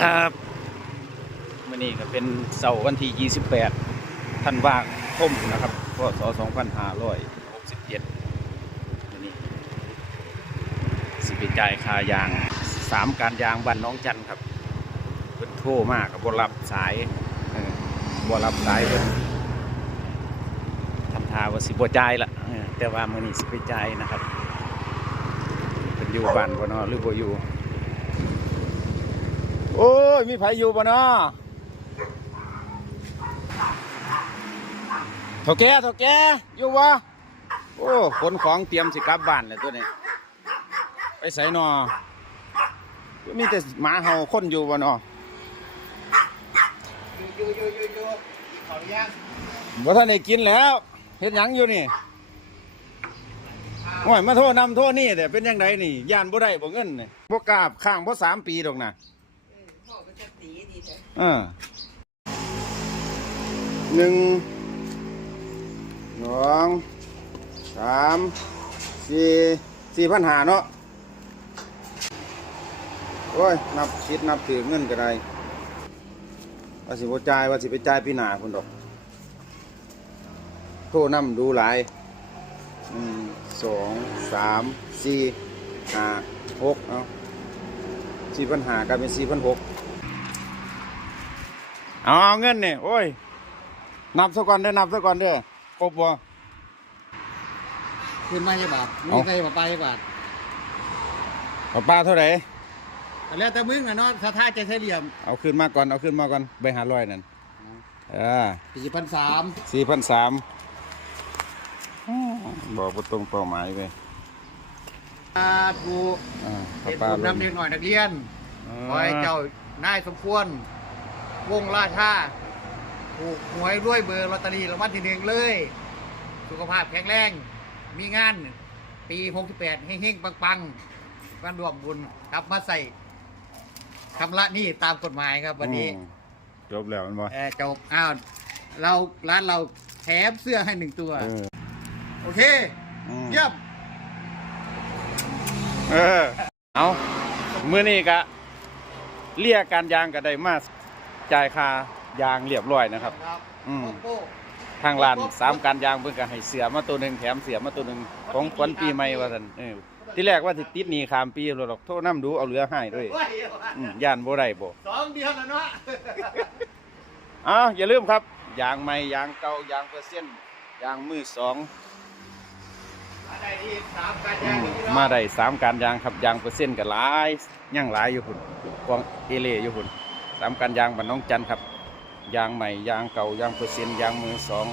ครับมื่อนี้ก็เป็นเสาร์วันที่ 28ธันวาคมนะครับพศ2567มื่อนี้สิไปจ่ายค่ายางสามการยางบ้านน้องจันครับเพิ่นโทรมากกับบรับสายบรับสายเพิ่นทำทาว่าสิบจ่ายละเออแต่ว่ามื่อนี้สิไปจ่ายนะครับเพิ่นอยู่บ้านบ่นาะหรือบ่อยู่ ย มีไผอยู่ปะเนาะเถ่าแก่เถ่าแก่อยู่วะโอ้ขนของเตรียมสิกลับบ้านเลยตัวนี้ ไปใส่นอมีแต่หมาเห่าคนอยู่ปะเนาะอยู่อยู่อยู่อยู่ขออนุญาตบ่ท่านได้กินแล้วเฮ็ดหยังอยู่นี่โอ้ยมาโทษนำโทษนี่แต่เป็นยังไงนี่ย่านบ่ได้บ่เงินนี่บ่กราบข้างบ่สามปีดอกนะ อก็จะตีดีแต่เออหนึ่งสองสามสี่สี่พันหาเนาะโอ้ย นับคิดนับถือเงินก็ได้ว่าสิบจ่ายว่าสิไปจ่ายปีหนาคุณดอก โทษน้ำดูหลายหนึ่งสองสามสี่ห้าหกเอา สี่พันหากลายเป็นสี่พันหกเอาเงินเนี่ยโอ้ย นับซะก่อนเด้อนับซะก่อนเด้อครบบ่คืนมาใช่บาทมีเอาใครมาไปใช่บาทเอาปลาเท่าไหร่แล้วแต่มึงอะเนาะถ้าท่าจะใช้เหลี่ยม เอาขึ้นมาก่อน เอาขึ้นมาก่อนใบหาร้อยนั่นเอ่าสี่พันสามสี่พันสามบอกบ่ตรงเป้าหมายไป อากูอ่าเป็นปลาผมลนำเด็กหน่อยนักเรียนขอให้เจ้านายสมควร วงราชาถูกหวยด้วยเบอร์ลอตเตอรี่รางวัลที่หนึ่งเลย สุขภาพแข็งแรง มีงาน ปี 68เฮงๆ ปังๆกันรวมบุญกลับมาใส่ชำระหนี้ตามกฎหมายครับวันนี้ อืมจบแล้วมันบ่เออจบอ้าวเราร้านเราแถมเสื้อให้หนึ่งตัว เออโอเค อืม เยี่ยม เออ เอามื้อนี้ก็เรียกการยางก็ได้มาจ่ายค่ายางเรียบร้อยนะครับครับอืมโกโก้ทางร้านสามการยางเพิ่นก็ให้เสือมาตัวหนึ่งแถมเสือมาตัวหนึ่งของขวัญปีใหม่ว่าซั่นเออที่แรกว่าสิติดหนี้ข้ามปีแล้วดอกโทษน้ำดูเอาเหลือให้ด้วยเฮ้ยอืมย่านบ่ได้บ่สองเดือนแล้วเนาะอ้าวอย่าลืมครับยางใหม่ยางเก่ายางเปอร์เซ็นต์ยางมือสอง มาได้สามการยางครับยางเปอร์เซ็นต์ก็หลายย่างหลายอยู่หุ่นกวางเอเล่อยู่หุ่นสามการยางบ้านน้องจันครับยางใหม่ยางเก่ายางเปอร์เซ็นต์ยางมือสอง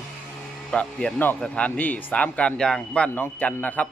ประเปลี่ยนนอกสถานที่สามการยางบ้านน้องจันนะครับ